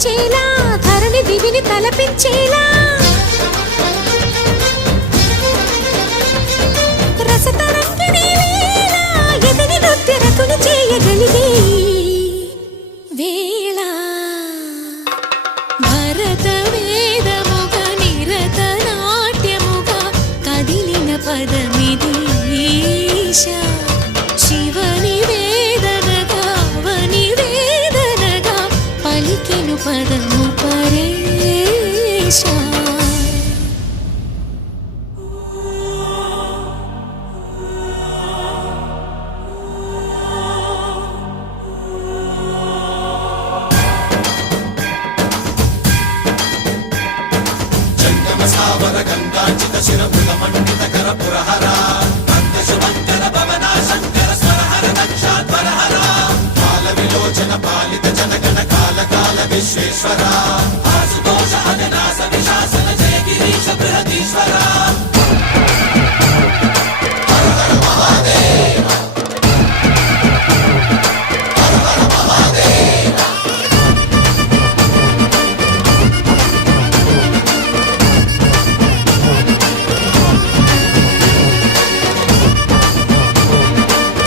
తరించేలా ధరణి దివిని తలపించేలా రసతరంగిణి వేళ ఎదిగి నృత్యరతులు చేయగలిగే వేళ భరత వేదముగా నిరత నాట్యముగా కదిలిన పదమిది ఈశా శివని వేదనగా వని వేదనగా పలికెను పదము పరేశా గంగాచిత శిరముల మండిత కర పురహర నంద శుభంకర భవనా శంకర స్వరహర దక్షాధ్వరహర కాల విలోచన పాలిత జనగణ కాల కాల విశ్వేశ్వర